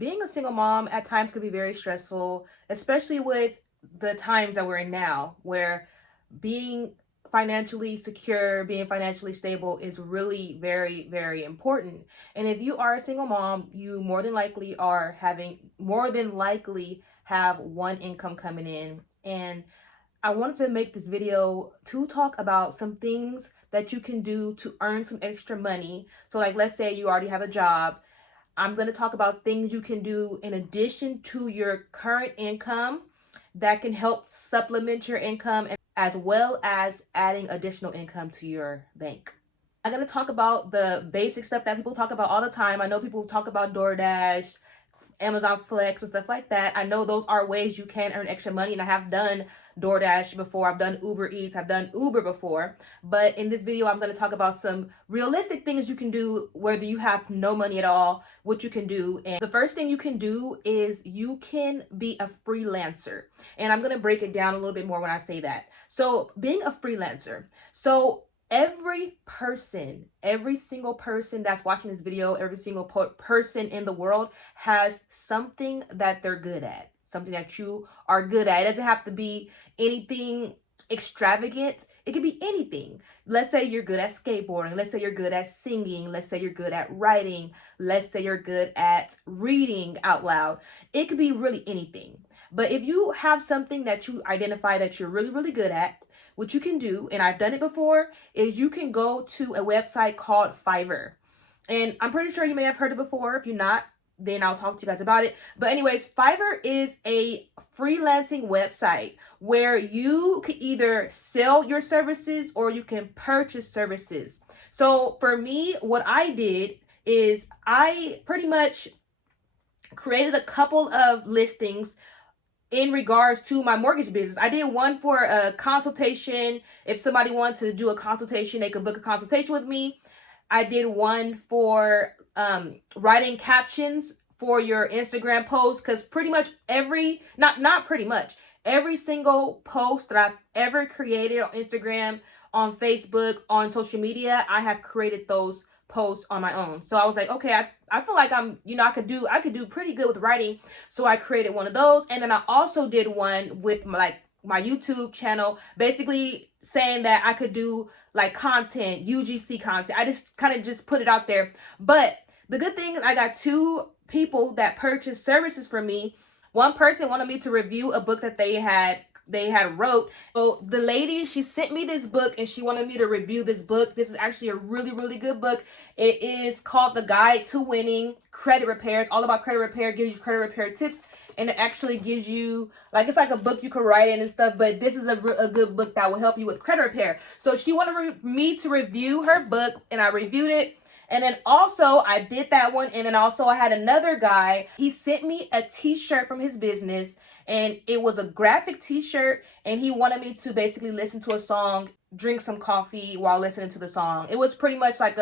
being a single mom at times could be very stressful, especially with the times that we're in now, where being financially secure, being financially stable is really very, very important. And if you are a single mom, you more than likely have one income coming in. And I wanted to make this video to talk about some things that you can do to earn some extra money. So like, let's say you already have a job. I'm going to talk about things you can do in addition to your current income that can help supplement your income, as well as adding additional income to your bank. I'm going to talk about the basic stuff that people talk about all the time. I know people talk about DoorDash, Amazon Flex, and stuff like that. I know those are ways you can earn extra money, and I have done DoorDash before. I've done Uber Eats. I've done Uber before. But in this video, I'm going to talk about some realistic things you can do whether you have no money at all, what you can do. And the first thing you can do is you can be a freelancer. And I'm going to break it down a little bit more when I say that. So being a freelancer. So every single person that's watching this video, every single person in the world has something that they're good at, something that you are good at. It doesn't have to be anything extravagant. It could be anything. Let's say you're good at skateboarding. Let's say you're good at singing. Let's say you're good at writing. Let's say you're good at reading out loud. It could be really anything. But if you have something that you identify that you're really, really good at, what you can do, and I've done it before, is you can go to a website called Fiverr. And I'm pretty sure you may have heard it before. If you're not, then I'll talk to you guys about it. But anyways, Fiverr is a freelancing website where you can either sell your services or you can purchase services. So for me, what I did is I pretty much created a couple of listings in regards to my mortgage business. I did one for a consultation. If somebody wanted to do a consultation, they could book a consultation with me. I did one for writing captions for your Instagram post, because pretty much not pretty much, every single post that I've ever created on Instagram, on Facebook, on social media, I have created those posts on my own. So I was like, okay, I feel like I could do pretty good with writing. So I created one of those. And then I also did one with my YouTube channel, basically saying that I could do like content, UGC content. I just kind of just put it out there. But the good thing is I got two people that purchased services from me. One person wanted me to review a book that they had wrote. So the lady, she sent me this book and she wanted me to review this book. This is actually a really, really good book. It is called The Guide to Winning Credit Repair. It's all about credit repair, gives you credit repair tips, and it actually gives you, like, it's like a book you could write in and stuff, but this is a good book that will help you with credit repair. So she wanted me to review her book, and I reviewed it. And then also I did that one. And then also I had another guy, he sent me a t-shirt from his business, and it was a graphic t-shirt, and he wanted me to basically listen to a song, drink some coffee while listening to the song. It was pretty much like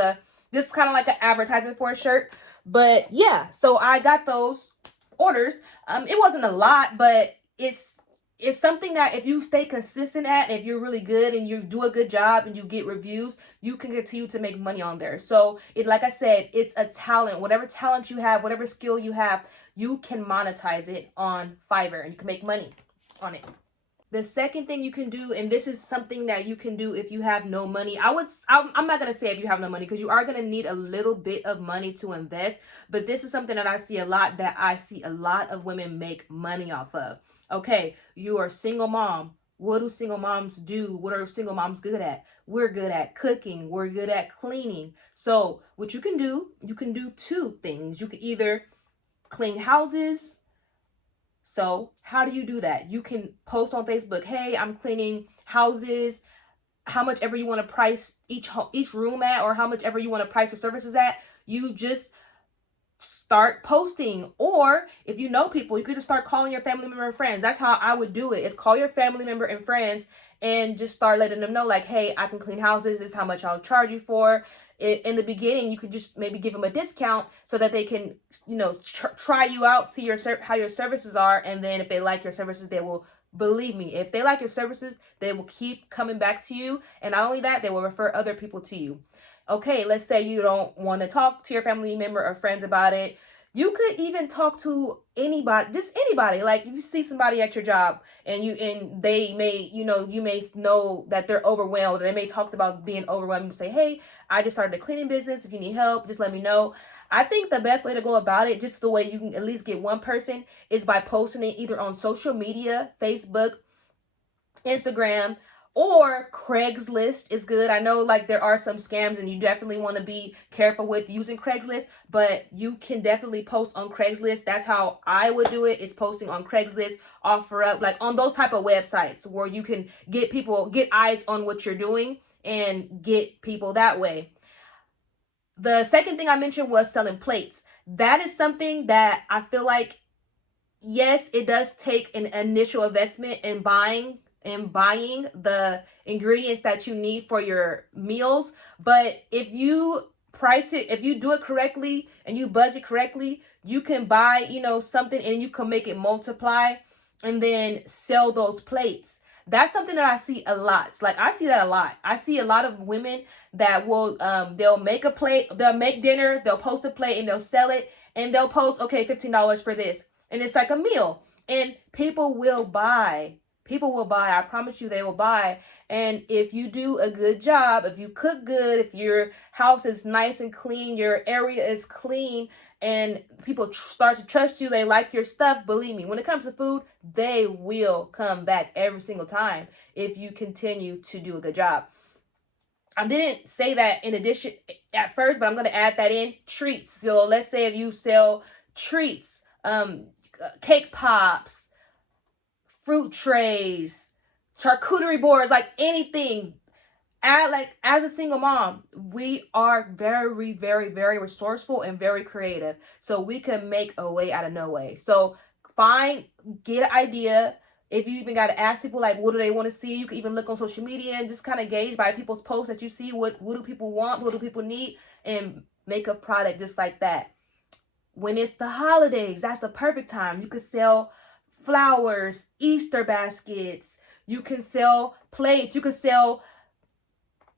just kind of like an advertisement for a shirt. But yeah, so I got those orders. It wasn't a lot, but it's something that if you stay consistent at, if you're really good and you do a good job and you get reviews, you can continue to make money on there. So like I said, it's a talent. Whatever talent you have, whatever skill you have, you can monetize it on Fiverr and you can make money on it. The second thing you can do, and this is something that you can do if you have no money. I'm not going to say if you have no money, because you are going to need a little bit of money to invest. But this is something that I see a lot of women make money off of. Okay, you are a single mom. What do single moms do? What are single moms good at? We're good at cooking. We're good at cleaning. So what you can do two things. You can either clean houses. So how do you do that? You can post on Facebook, hey, I'm cleaning houses, how much ever you want to price each room at, or how much ever you want to price your services at. You just start posting. Or if you know people, you could just start calling your family member and friends. That's how I would do it, is call your family member and friends and just start letting them know, like, hey, I can clean houses. This is how much I'll charge you for. In the beginning, you could just maybe give them a discount so that they can, try you out, see how your services are. And then if they like your services, they will, believe me, if they like your services, they will keep coming back to you. And not only that, they will refer other people to you. Okay, let's say you don't want to talk to your family member or friends about it. You could even talk to anybody, just anybody. Like if you see somebody at your job and they may, you may know that they're overwhelmed. They may talk about being overwhelmed. You say, hey, I just started a cleaning business. If you need help, just let me know. I think the best way to go about it, just the way you can at least get one person, is by posting it either on social media, Facebook, Instagram, or Craigslist is good. I know like there are some scams and you definitely want to be careful with using Craigslist, but you can definitely post on Craigslist. That's how I would do it, is posting on Craigslist, OfferUp, like on those type of websites where you can get eyes on what you're doing and get people that way. The second thing I mentioned was selling plates. That is something that I feel like, yes, it does take an initial investment in buying the ingredients that you need for your meals. But if you price it, if you do it correctly and you budget correctly, you can buy, something, and you can make it multiply and then sell those plates. That's something that I see a lot. It's like I see that a lot. I see a lot of women that will they'll make a plate, they'll make dinner, they'll post a plate and they'll sell it, and they'll post, okay, $15 for this, and it's like a meal, and people will buy. People will buy. I promise you, they will buy. And if you do a good job, if you cook good, if your house is nice and clean, your area is clean, and people start to trust you, they like your stuff, believe me, when it comes to food, they will come back every single time if you continue to do a good job. I didn't say that in addition at first, but I'm going to add that in. Treats. So let's say if you sell treats, cake pops, fruit trays, charcuterie boards, like anything. Like as a single mom, we are very, very, very resourceful and very creative. So we can make a way out of no way. So get an idea. If you even got to ask people, like, what do they want to see? You can even look on social media and just kind of gauge by people's posts that you see, what do people want, what do people need, and make a product just like that. When it's the holidays, that's the perfect time. You could sell flowers, Easter baskets. You can sell plates. You could sell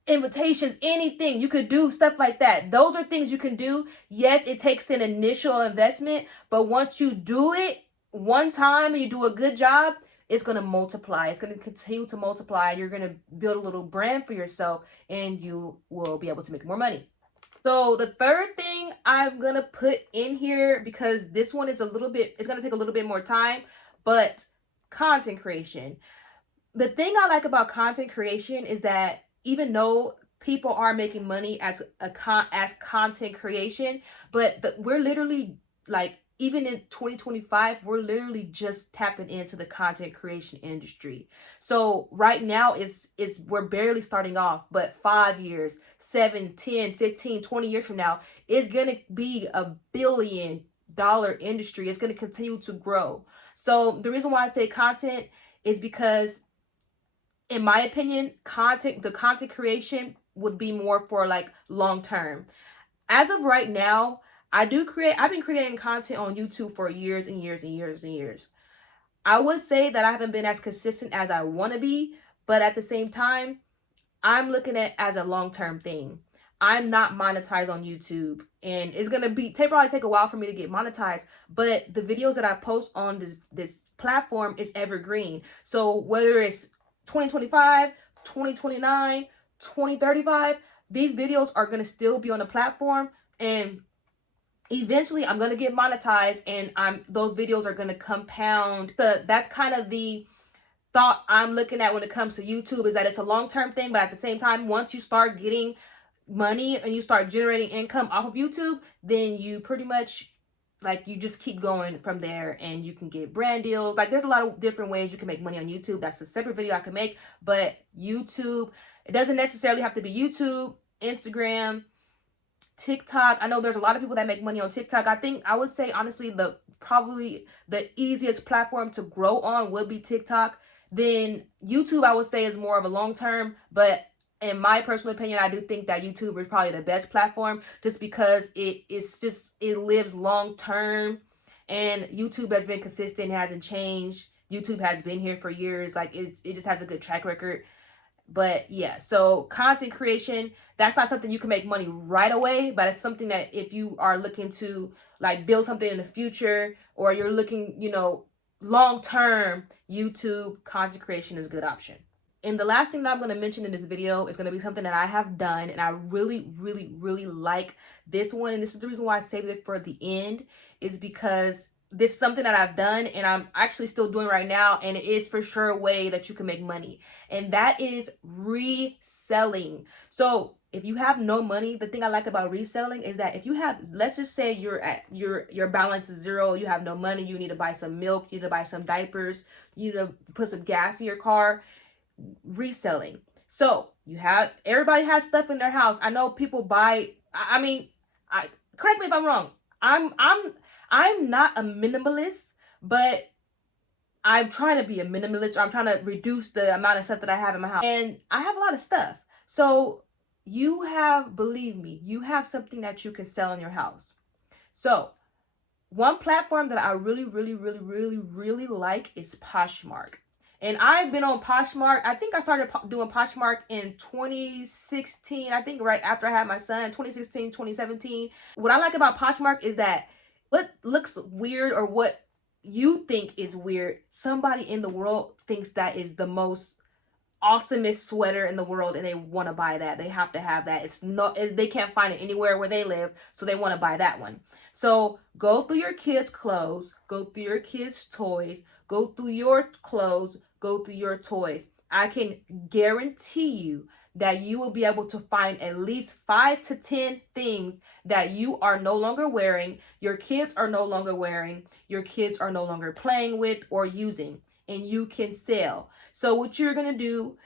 invitations, anything. You could do stuff like that. Those are things you can do. Yes, it takes an initial investment, but once you do it one time and you do a good job, it's going to multiply. It's going to continue to multiply. You're going to build a little brand for yourself and you will be able to make more money. So the third thing I'm going to put in here, because this one is it's going to take a little bit more time, but content creation. The thing I like about content creation is that even though people are making money as content creation, but we're literally, like, even in 2025, we're literally just tapping into the content creation industry. So right now we're barely starting off, but 5 years, 7, 10, 15, 20 years from now, it's going to be a billion-dollar industry. It's going to continue to grow. So the reason why I say content is because, in my opinion, the content creation would be more for like long term. As of right now, I've been creating content on YouTube for years and years and years and years. I would say that I haven't been as consistent as I want to be, but at the same time, I'm looking at it as a long-term thing. I'm not monetized on YouTube, and it's gonna probably take a while for me to get monetized, but the videos that I post on this platform is evergreen. So whether it's 2025, 2029, 2035, these videos are gonna still be on the platform, and eventually I'm going to get monetized, and those videos are going to compound. That's kind of the thought I'm looking at when it comes to YouTube, is that it's a long-term thing, but at the same time, once you start getting money and you start generating income off of YouTube, then you pretty much, like, you just keep going from there, and you can get brand deals. Like, there's a lot of different ways you can make money on YouTube. That's a separate video I can make, but YouTube, it doesn't necessarily have to be YouTube, Instagram, TikTok. I know there's a lot of people that make money on TikTok. I would say, honestly, probably the easiest platform to grow on would be TikTok. Then YouTube, I would say, is more of a long term, but in my personal opinion, I do think that YouTube is probably the best platform, just because it lives long term, and YouTube has been consistent, hasn't changed. YouTube has been here for years. Like, it just has a good track record. But yeah, so content creation, that's not something you can make money right away, but it's something that if you are looking to like build something in the future, or you're looking, long term, YouTube content creation is a good option. And the last thing that I'm going to mention in this video is going to be something that I have done, and I really, really, really like this one. And this is the reason why I saved it for the end, is because this is something that I've done and I'm actually still doing right now. And it is for sure a way that you can make money. And that is reselling. So if you have no money, the thing I like about reselling is that if you have, let's just say you're at your balance is zero, you have no money, you need to buy some milk, you need to buy some diapers, you need to put some gas in your car. Reselling. So everybody has stuff in their house. I know people buy, I correct me if I'm wrong. I'm not a minimalist, but I'm trying to be a minimalist, or I'm trying to reduce the amount of stuff that I have in my house. And I have a lot of stuff. So believe me, you have something that you can sell in your house. So one platform that I really, really, really, really, really like is Poshmark. And I've been on Poshmark. I think I started doing Poshmark in 2016. I think right after I had my son, 2016, 2017. What I like about Poshmark is that what looks weird, or what you think is weird, somebody in the world thinks that is the most awesomest sweater in the world, and they want to buy that. They have to have that. They can't find it anywhere where they live, so they want to buy that one. So go through your kids' clothes, go through your kids' toys, go through your clothes, go through your toys. I can guarantee you that you will be able to find at least 5 to 10 things that you are no longer wearing, your kids are no longer wearing, your kids are no longer playing with or using, and you can sell. So what you're going to do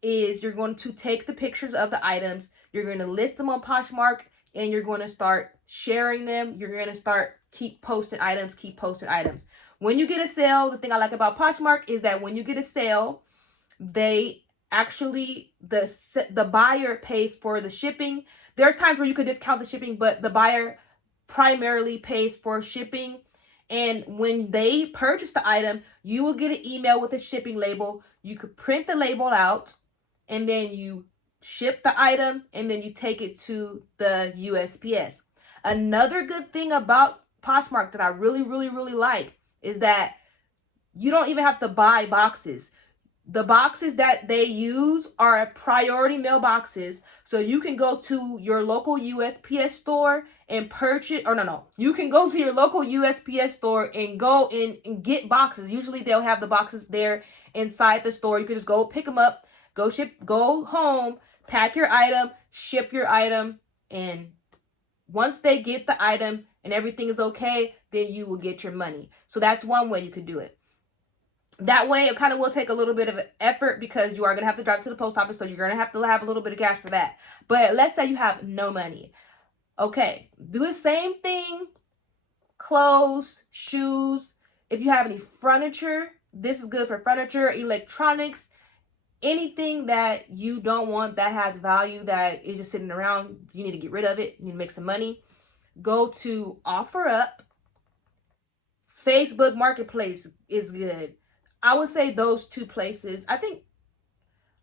is you're going to take the pictures of the items, you're going to list them on Poshmark, and you're going to start sharing them. You're going to keep posting items. When you get a sale, the thing I like about Poshmark is that when you get a sale, they actually, the buyer pays for the shipping. There's times where you could discount the shipping, but the buyer primarily pays for shipping. And when they purchase the item, you will get an email with a shipping label. You could print the label out, and then you ship the item, and then you take it to the USPS. Another good thing about Poshmark that I really, really, really like is that you don't even have to buy boxes. The boxes that they use are priority mail boxes. So you can go to your local USPS store and purchase, or no, you can go to your local USPS store and go in and get boxes. Usually they'll have the boxes there inside the store. You can just go pick them up, go home, pack your item, ship your item, and once they get the item and everything is okay, then you will get your money. So that's one way you could do it. That way, it kind of will take a little bit of effort because you are going to have to drive to the post office, so you're going to have a little bit of gas for that. But let's say you have no money. Okay, do the same thing. Clothes, shoes. If you have any furniture, this is good for furniture, electronics, anything that you don't want that has value, that is just sitting around, you need to get rid of it. You need to make some money. Go to OfferUp. Facebook Marketplace is good. I would say those two places. I think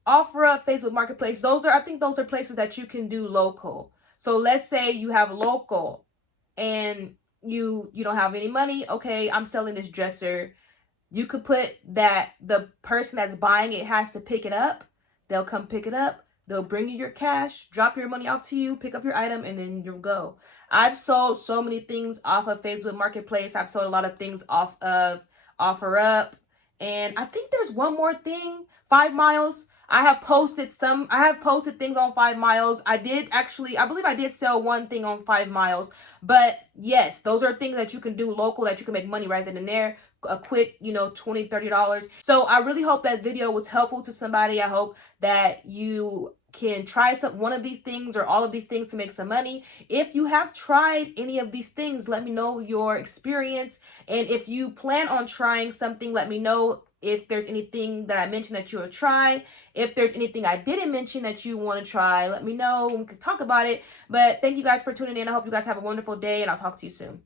OfferUp, Facebook Marketplace, those are places that you can do local. So let's say you have local and you don't have any money. Okay, I'm selling this dresser. You could put that the person that's buying it has to pick it up. They'll come pick it up. They'll bring you your cash, drop your money off to you, pick up your item, and then you'll go. I've sold so many things off of Facebook Marketplace. I've sold a lot of things off of OfferUp. And I think there's one more thing, 5 Miles. I have posted things on 5 Miles. I believe I did sell one thing on 5 Miles. But yes, those are things that you can do local, that you can make money right then and there. A quick, $20, $30. So I really hope that video was helpful to somebody. I hope that you can try one of these things or all of these things to make some money. If you have tried any of these things, let me know your experience. And if you plan on trying something, let me know if there's anything that I mentioned that you will try. If there's anything I didn't mention that you want to try, let me know. We can talk about it. But thank you guys for tuning in. I hope you guys have a wonderful day, and I'll talk to you soon.